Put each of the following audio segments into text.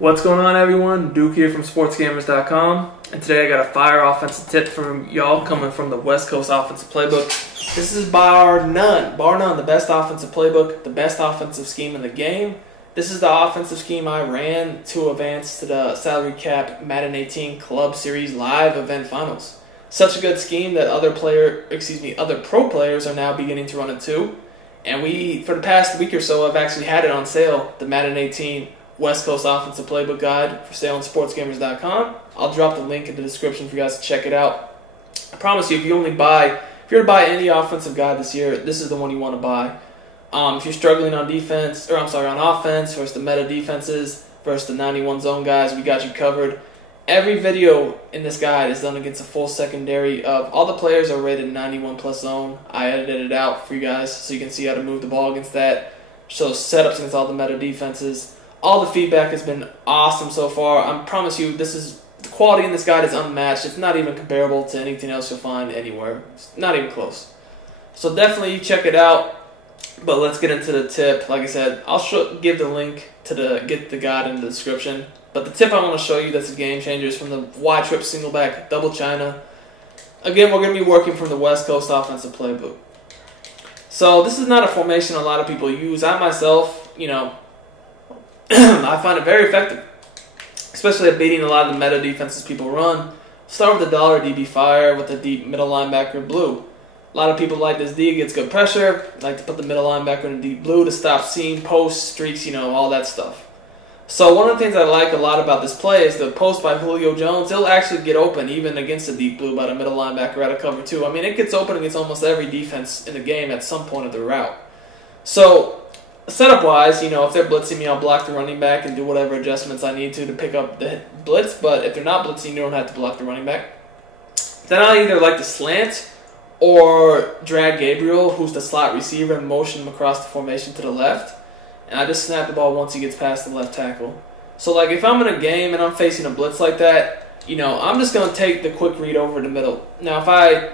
What's going on, everyone? Duke here from Sportsgamerz.com, and today I got a fire offensive tip from y'all coming from the West Coast Offensive Playbook. This is bar none, the best offensive playbook, the best offensive scheme in the game. This is the offensive scheme I ran to advance to the salary cap Madden 18 Club Series Live Event Finals. Such a good scheme that other pro players are now beginning to run it too. And for the past week or so, I've actually had it on sale, the Madden 18 West Coast Offensive Playbook Guide, for sale on Sportsgamerz.com. I'll drop the link in the description for you guys to check it out. I promise you, if you're to buy any offensive guide this year, this is the one you want to buy. If you're struggling on offense versus the meta defenses versus the 91 zone guys, we got you covered. Every video in this guide is done against a full secondary of all the players are rated 91 plus zone. I edited it out for you guys so you can see how to move the ball against that. So setups against all the meta defenses. All the feedback has been awesome so far. I promise you, the quality in this guide is unmatched. It's not even comparable to anything else you'll find anywhere. It's not even close. So definitely check it out. But let's get into the tip. Like I said, I'll give the link to get the guide in the description. But the tip I want to show you that's a game changer is from the wide trip single back double China. Again, we're going to be working from the West Coast Offensive Playbook. So this is not a formation a lot of people use. I myself, I find it very effective, especially at beating a lot of the meta defenses people run. Start with the dollar DB fire with the deep middle linebacker blue. A lot of people like this D, gets good pressure, like to put the middle linebacker in deep blue to stop seam, posts, streaks, all that stuff. So one of the things I like a lot about this play is the post by Julio Jones. He'll actually get open even against the deep blue by the middle linebacker out of cover 2. I mean, it gets open against almost every defense in the game at some point of the route. So setup-wise, if they're blitzing me, I'll block the running back and do whatever adjustments I need to pick up the blitz. But if they're not blitzing, you don't have to block the running back. Then I either like to slant or drag Gabriel, who's the slot receiver, and motion him across the formation to the left. And I just snap the ball once he gets past the left tackle. So, like, if I'm in a game and I'm facing a blitz like that, I'm just going to take the quick read over the middle. Now, if I,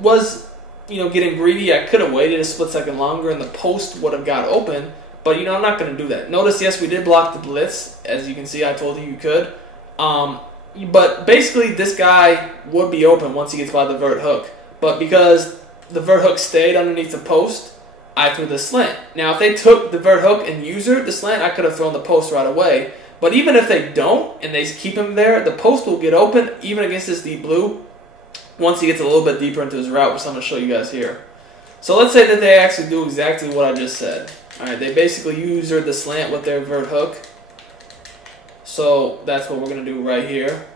was getting greedy, I could have waited a split second longer and the post would have got open. But, I'm not going to do that. Notice, yes, we did block the blitz. As you can see, I told you could. But basically, this guy would be open once he gets by the vert hook. But because the vert hook stayed underneath the post, I threw the slant. Now, if they took the vert hook and usured the slant, I could have thrown the post right away. But even if they don't and they keep him there, the post will get open even against this deep blue once he gets a little bit deeper into his route, which I'm going to show you guys here. So let's say that they actually do exactly what I just said. All right, they basically usured the slant with their vert hook. So that's what we're going to do right here.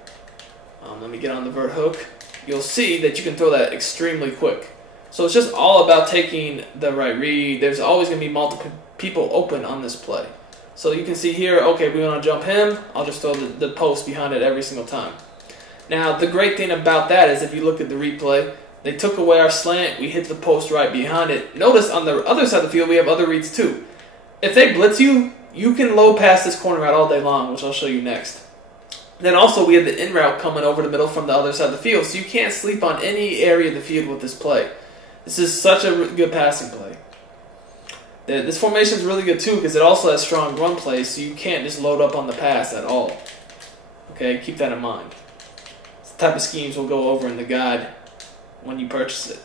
Let me get on the vert hook. You'll see that you can throw that extremely quick. So it's just all about taking the right read. There's always going to be multiple people open on this play. So you can see here, okay, we want to jump him. I'll just throw the post behind it every single time. Now, the great thing about that is if you look at the replay, they took away our slant. We hit the post right behind it. Notice on the other side of the field, we have other reads too. If they blitz you, you can low pass this corner route all day long, which I'll show you next. Then also we have the in route coming over the middle from the other side of the field. So you can't sleep on any area of the field with this play. This is such a good passing play. This formation is really good too because it also has strong run plays, so you can't just load up on the pass at all. Okay, keep that in mind. It's the type of schemes we'll go over in the guide when you purchase it.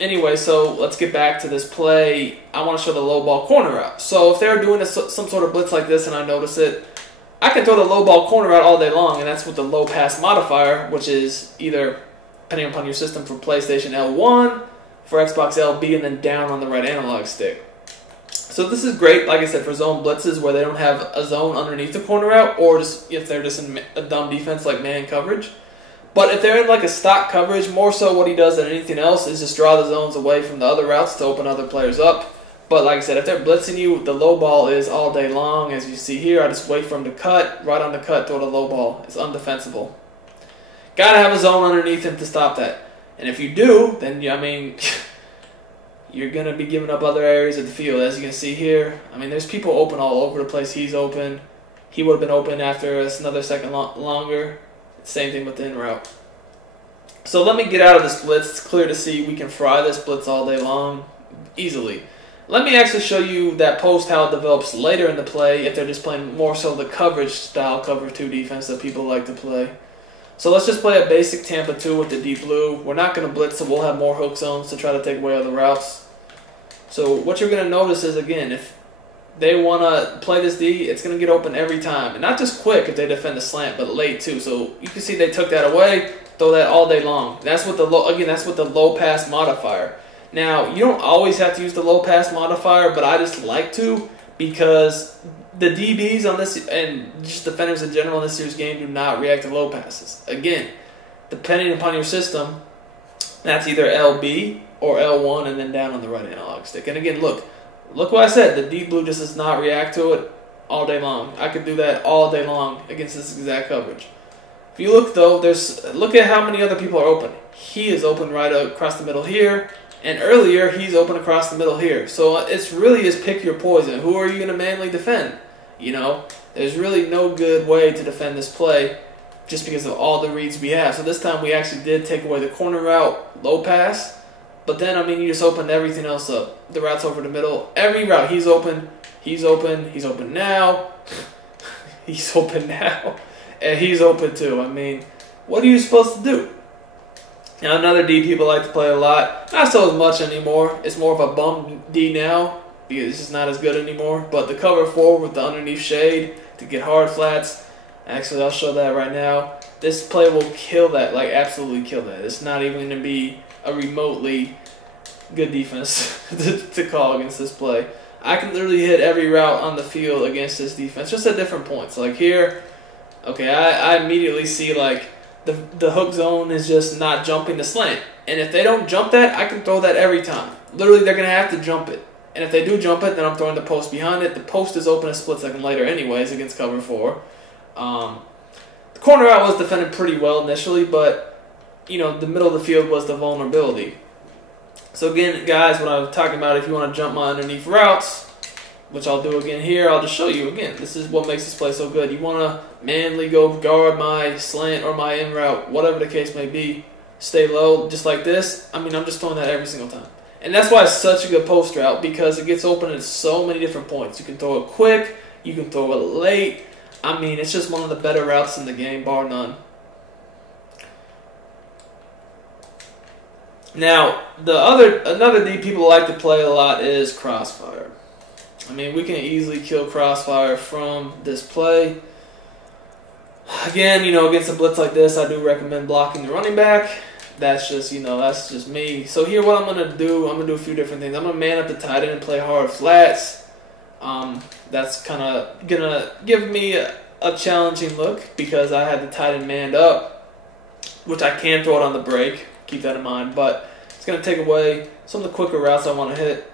Anyway, so let's get back to this play. I want to show the low ball corner route. So if they're doing some sort of blitz like this and I notice it, I can throw the low ball corner route all day long, and that's with the low pass modifier, which is either, depending upon your system, for PlayStation L1, for Xbox LB, and then down on the right analog stick. So this is great, like I said, for zone blitzes where they don't have a zone underneath the corner route, or just if they're just in a dumb defense like man coverage. But if they're in like a stock coverage, more so what he does than anything else is just draw the zones away from the other routes to open other players up. But like I said, if they're blitzing you, the low ball is all day long. As you see here, I just wait for him to cut, right on the cut, throw the low ball. It's undefensible. Got to have a zone underneath him to stop that. And if you do, then, you're going to be giving up other areas of the field. As you can see here, there's people open all over the place. He's open. He would have been open after another second longer. Same thing with the in route. So let me get out of this blitz. It's clear to see we can fry this blitz all day long, easily. Let me actually show you that post, how it develops later in the play if they're just playing more so the coverage style cover 2 defense that people like to play. So let's just play a basic Tampa 2 with the deep blue. We're not going to blitz, so we'll have more hook zones to try to take away other routes. So what you're going to notice is, again, if they want to play this D, it's going to get open every time. And not just quick if they defend the slant, but late too. So you can see they took that away, throw that all day long. That's what the low pass modifier. Now, you don't always have to use the low pass modifier, but I just like to, because the DBs on this, and just defenders in general in this year's game, do not react to low passes. Again, depending upon your system, that's either LB or L1 and then down on the right analog stick. And again, look what I said. The deep blue just does not react to it all day long. I could do that all day long against this exact coverage. If you look, though, look at how many other people are open. He is open right across the middle here. And earlier, he's open across the middle here. So it's really just pick your poison. Who are you going to manually defend? You know, there's really no good way to defend this play just because of all the reads we have. So this time we actually did take away the corner route, low pass. But then, I mean, you just opened everything else up. The routes over the middle. Every route, he's open. He's open. He's open now. He's open now. And he's open too. I mean, what are you supposed to do? Now, another D people like to play a lot. Not so as much anymore. It's more of a bum D now because it's just not as good anymore. But the cover 4 with the underneath shade to get hard flats. Actually, I'll show that right now. This play will kill that, like absolutely kill that. It's not even going to be a remotely good defense to call against this play. I can literally hit every route on the field against this defense, just at different points. Like here, okay, I immediately see like the hook zone is just not jumping the slant. And if they don't jump that, I can throw that every time. Literally, they're going to have to jump it. And if they do jump it, then I'm throwing the post behind it. The post is open a split second later anyways against cover 4. The corner out was defended pretty well initially, but, you know, the middle of the field was the vulnerability. So again, guys, what I was talking about, if you want to jump my underneath routes, which I'll do again here, I'll just show you again. This is what makes this play so good. You want to manually go guard my slant or my in route, whatever the case may be. Stay low, just like this. I mean, I'm just throwing that every single time. And that's why it's such a good post route, because it gets open at so many different points. You can throw it quick, you can throw it late. I mean, it's just one of the better routes in the game, bar none. Now, another D people like to play a lot is Crossfire. I mean, we can easily kill Crossfire from this play. Again, you know, against a blitz like this, I do recommend blocking the running back. That's just, you know, that's just me. So here what I'm going to do, I'm going to do a few different things. I'm going to man up the tight end and play hard flats. That's kind of going to give me a challenging look because I had the tight end manned up, which I can throw it on the break. Keep that in mind. But it's going to take away some of the quicker routes I want to hit.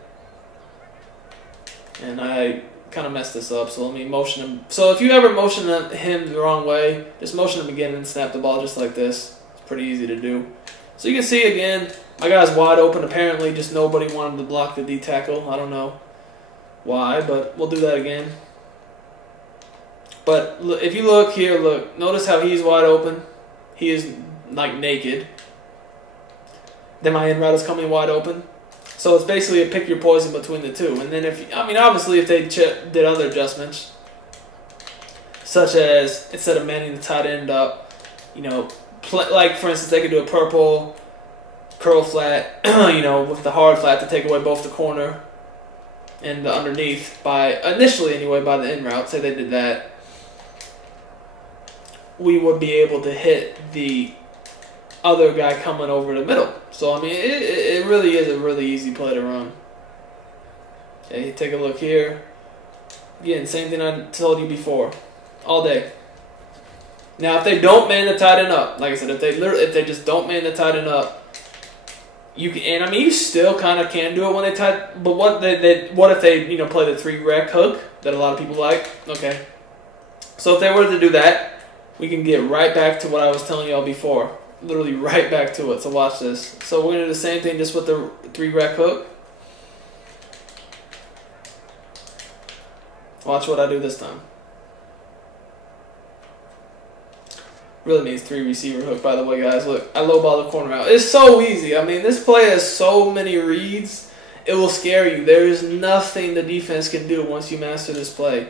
And I kind of messed this up, so let me motion him. So if you ever motion him the wrong way, just motion him again and snap the ball just like this. It's pretty easy to do. So you can see again, my guy's wide open. Apparently just nobody wanted to block the D tackle. I don't know why, but we'll do that again. But if you look here, look, notice how he's wide open. He is like naked. Then my in route is coming wide open. So it's basically a pick your poison between the two. And then obviously if they did other adjustments, such as instead of manning the tight end up, you know, like for instance, they could do a purple curl flat, you know, with the hard flat to take away both the corner and the underneath initially anyway, by the in route. Say they did that, we would be able to hit the other guy coming over the middle. So, I mean, it really is a really easy play to run. Okay, take a look here. Again, same thing I told you before. All day. Now, if they don't man the tight end up, like I said, if they just don't man the tight end up, you can, and I mean, you still kind of can do it when they tight. But what if they, you know, play the 3 rec hook that a lot of people like? Okay. So if they were to do that, we can get right back to what I was telling y'all before. Literally right back to it. So watch this. So we're going to do the same thing just with the 3 rec hook. Watch what I do this time. Really means 3 receiver hook, by the way, guys. Look, I lowball the corner out. It's so easy. I mean, this play has so many reads, it will scare you. There is nothing the defense can do once you master this play.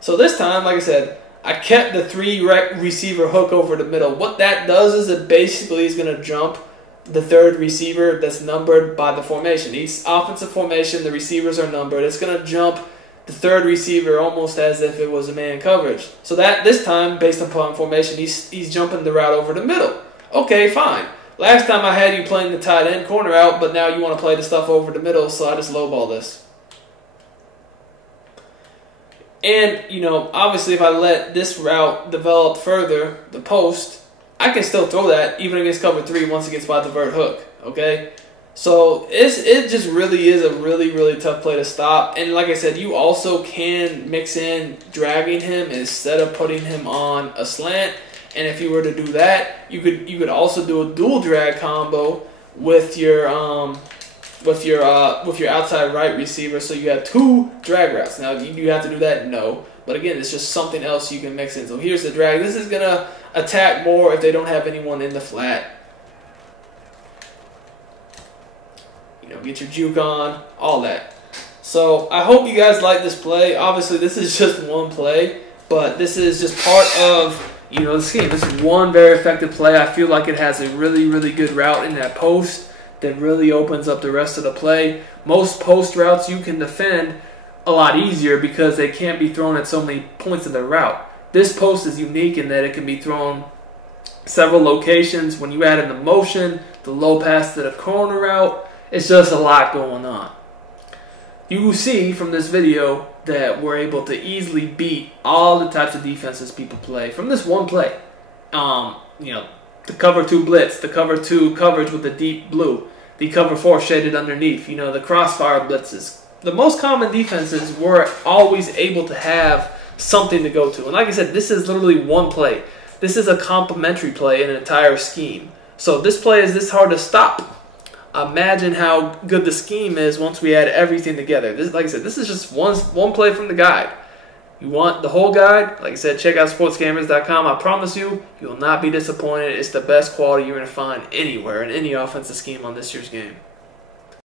So this time, like I said, I kept the 3 receiver hook over the middle. What that does is it basically is going to jump the 3rd receiver that's numbered by the formation. Each offensive formation, the receivers are numbered. It's going to jump the 3rd receiver almost as if it was a man coverage. So that this time, based upon formation, he's jumping the route over the middle. Okay, fine. Last time I had you playing the tight end corner out, but now you want to play the stuff over the middle, so I just lowball this. And, you know, obviously if I let this route develop further, the post, I can still throw that even against cover 3 once it gets by the vert hook, okay? So it just really is a really, really tough play to stop. And like I said, you also can mix in dragging him instead of putting him on a slant. And if you were to do that, you could also do a dual drag combo with your outside right receiver, so you have 2 drag routes. Now, do you have to do that? No. But again, it's just something else you can mix in. So here's the drag. This is gonna attack more if they don't have anyone in the flat. You know, get your juke on, all that. So I hope you guys like this play. Obviously, this is just one play, but this is just part of, you know, the scheme. This is one very effective play. I feel like it has a really, really good route in that post that really opens up the rest of the play. Most post routes you can defend a lot easier because they can't be thrown at so many points of the route. This post is unique in that it can be thrown several locations. When you add in the motion, the low pass to the corner route, it's just a lot going on. You will see from this video that we're able to easily beat all the types of defenses people play from this one play. You know, the cover 2 blitz, the cover 2 coverage with the deep blue, the cover 4 shaded underneath, you know, the crossfire blitzes. The most common defenses were always able to have something to go to. And like I said, this is literally one play. This is a complementary play in an entire scheme. So this play is this hard to stop. Imagine how good the scheme is once we add everything together. This, like I said, this is just one play from the guide. You want the whole guide? Like I said, check out sportsgamerz.com. I promise you, you will not be disappointed. It's the best quality you're going to find anywhere in any offensive scheme on this year's game.